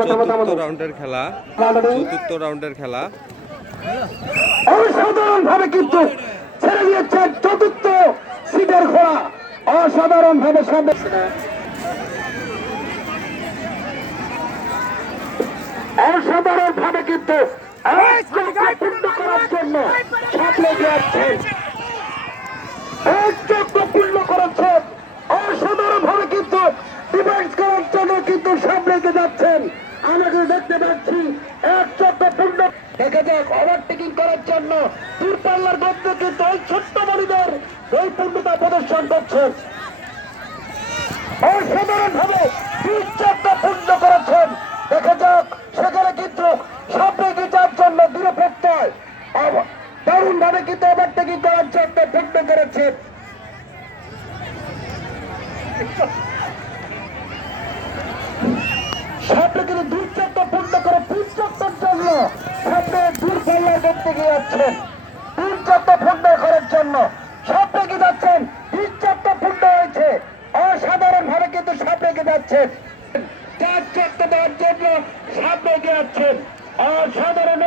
চতুর্থ রাউন্ডের খেলা চতুর্থ রাউন্ডের খেলা। অসাধারণ ভাবে কিন্তু ছেড়ে দিয়েছেন চতুর্থ সিটের ঘোড়া। অসাধারণ ভাবে সামনে অসাধারণ ভাবে কিন্তু পূর্ণ করার জন্য সামনে যাচ্ছেন এক পূর্ণ করেছেন অসাধারণ ভাবে কিন্তু ডিফেন্স করার জন্য কিন্তু সামনে যাচ্ছেন। আমাকে দেখতে পাচ্ছি এক চক্র পূর্ণ দেখা ওভারটেকিং করার জন্য দূরপাল্লার মধ্যে কিন্তু ওই ছোট্ট এই পূর্ণতা প্রদর্শন করছেন অসাধারণ ভাবে পূর্ণ করেছেন। দেখা যাক, সেখানে কিন্তু সামনে এগিয়ে জন্য নিরপেক্ষায় দারুণ ভাবে কিন্তু ওভারটেকিং করার জন্য পূর্ণ করেছেন। সামনে কিন্তু দুই চারটা পূর্ণ করে তিন চারটার জন্য সামনে দূর পাল্লায় দেখতে গিয়ে যাচ্ছেন তিন চারটা পূর্ণ করার জন্য সামনে কি যাচ্ছেন তিন চারটা পূর্ণ হয়েছে ভাবে কিন্তু সামনে এগিয়ে যাচ্ছেন চার চারটা দেওয়ার জন্য সামনে এগিয়ে যাচ্ছেন অসাধারণ